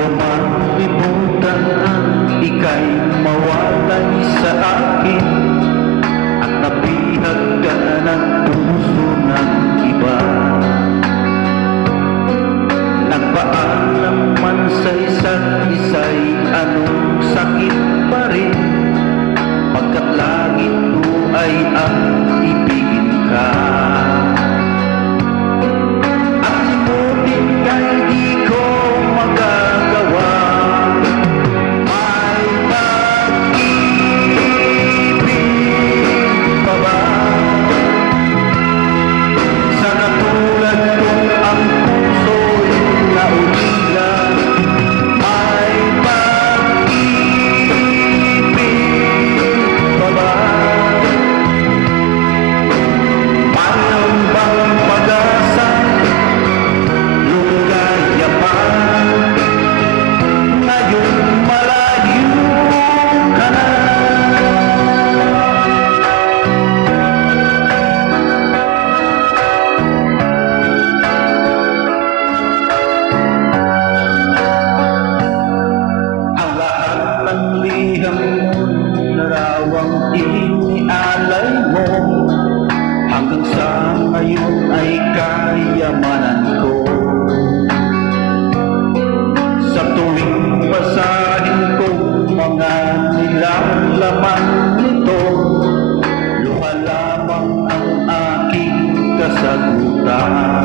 ko malimutan ang ika'y mawalay sa akin at nabihag ka ng puso ng iba. Nagpaalam man sa isa't isa'y anong sakit pa rin, pagkat langit ko ay ang ibigin ka. Narawang inialay mo hanggang sa ngayon ay kayamanan ko. Sa tuwing basahin ko mga nilalaman nito, luha lamang ang aking kasagutan.